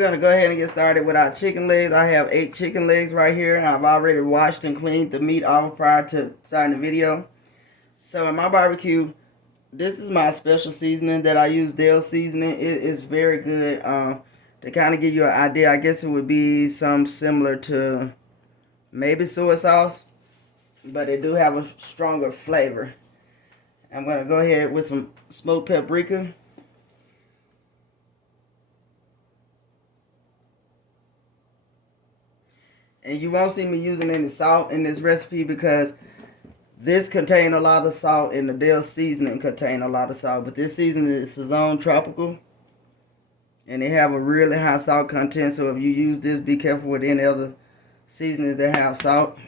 going to go ahead and get started with our chicken legs. I have 8 chicken legs right here. I've already washed and cleaned the meat off prior to starting the video. So in my barbecue, this is my special seasoning that I use, Dale seasoning. It is very good. To kind of give you an idea, I guess it would be some similar to maybe soy sauce, but it do have a stronger flavor. I'm going to go ahead with some smoked paprika. And you won't see me using any salt in this recipe because this contains a lot of salt and the Dale seasoning contains a lot of salt. But this seasoning is Saison Tropical. And they have a really high salt content. So if you use this, be careful with any other seasonings that have salt.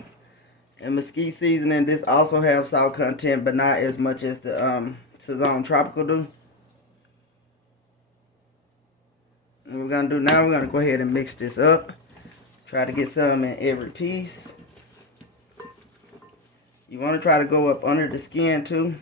And mesquite seasoning, this also has salt content, but not as much as the Saison Tropical do. And what we're going to do now, we're going to go ahead and mix this up. Try to get some in every piece. You want to try to go up under the skin too.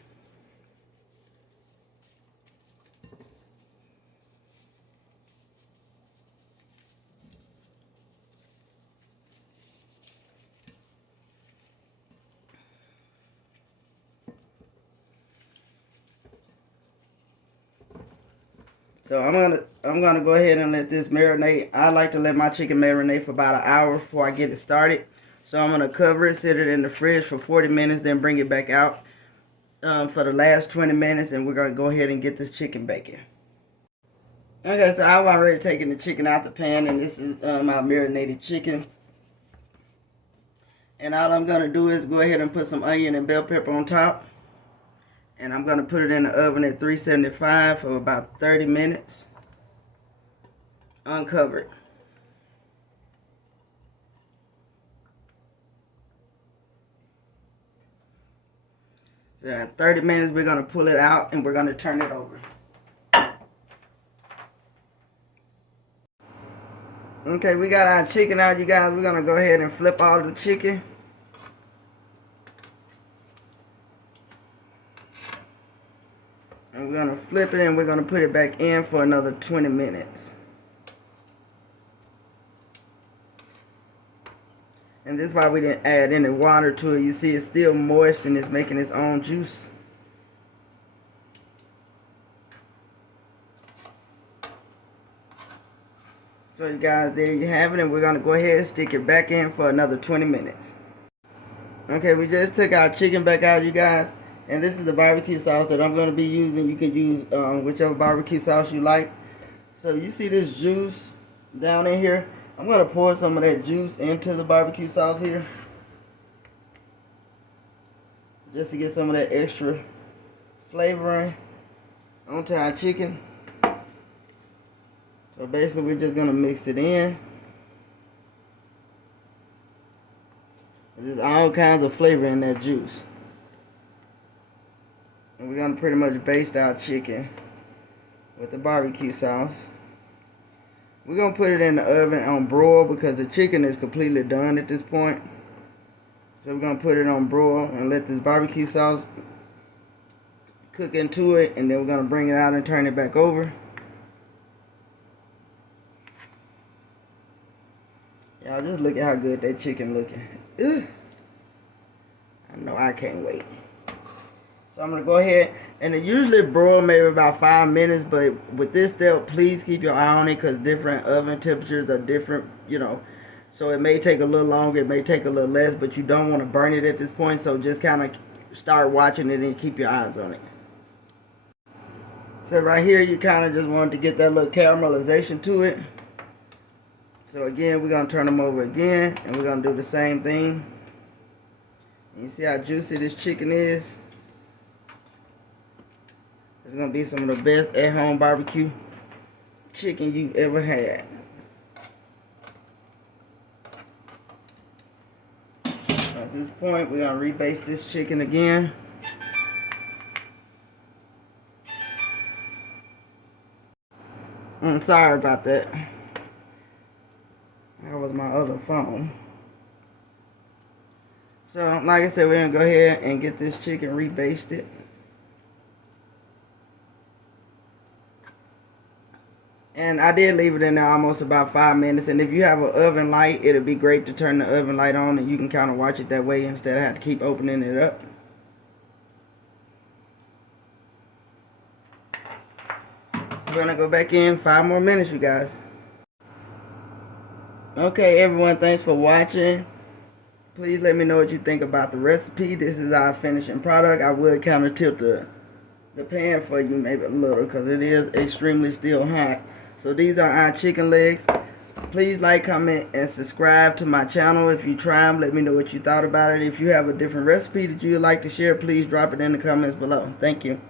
So I'm gonna go ahead and let this marinate. I like to let my chicken marinate for about an hour before I get it started. So I'm gonna cover it, set it in the fridge for 40 minutes, then bring it back out for the last 20 minutes, and we're gonna go ahead and get this chicken baking. Okay, so I've already taken the chicken out the pan, and this is my marinated chicken. And all I'm gonna do is go ahead and put some onion and bell pepper on top. And I'm going to put it in the oven at 375 for about 30 minutes. Uncovered. So in 30 minutes we're going to pull it out and we're going to turn it over. Okay, we got our chicken out, you guys. We're going to go ahead and flip all the chicken. And we're going to flip it and we're going to put it back in for another 20 minutes. And this is why we didn't add any water to it. You see it's still moist and it's making its own juice. So you guys, there you have it. And we're going to go ahead and stick it back in for another 20 minutes. Okay, we just took our chicken back out, you guys. And this is the barbecue sauce that I'm going to be using. You can use whichever barbecue sauce you like. So you see this juice down in here? I'm going to pour some of that juice into the barbecue sauce here. Just to get some of that extra flavoring onto our chicken. So basically we're just going to mix it in. There's all kinds of flavor in that juice. And we're going to pretty much baste our chicken with the barbecue sauce. We're going to put it in the oven on broil because the chicken is completely done at this point. So we're going to put it on broil and let this barbecue sauce cook into it. And then we're going to bring it out and turn it back over. Y'all just look at how good that chicken looking. Ugh. I know I can't wait. So I'm going to go ahead, and it usually broil maybe about 5 minutes, but with this step, please keep your eye on it because different oven temperatures are different, you know. So it may take a little longer, it may take a little less, but you don't want to burn it at this point, so just kind of start watching it and keep your eyes on it. So right here, you kind of just want to get that little caramelization to it. So again, we're going to turn them over again, and we're going to do the same thing. And you see how juicy this chicken is? It's going to be some of the best at-home barbecue chicken you've ever had. At this point, we're going to rebaste this chicken again. I'm sorry about that. That was my other phone. So, like I said, we're going to go ahead and get this chicken rebasted. And I did leave it in there almost about 5 minutes. And if you have an oven light, it'll be great to turn the oven light on, and you can kind of watch it that way instead of having to keep opening it up. So we're gonna go back in 5 more minutes, you guys. Okay, everyone, thanks for watching. Please let me know what you think about the recipe. This is our finishing product. I would kind of tilt the pan for you maybe a little because it is extremely still hot. So these are our chicken legs. Please like, comment, and subscribe to my channel. If you try them, let me know what you thought about it. If you have a different recipe that you would like to share, please drop it in the comments below. Thank you.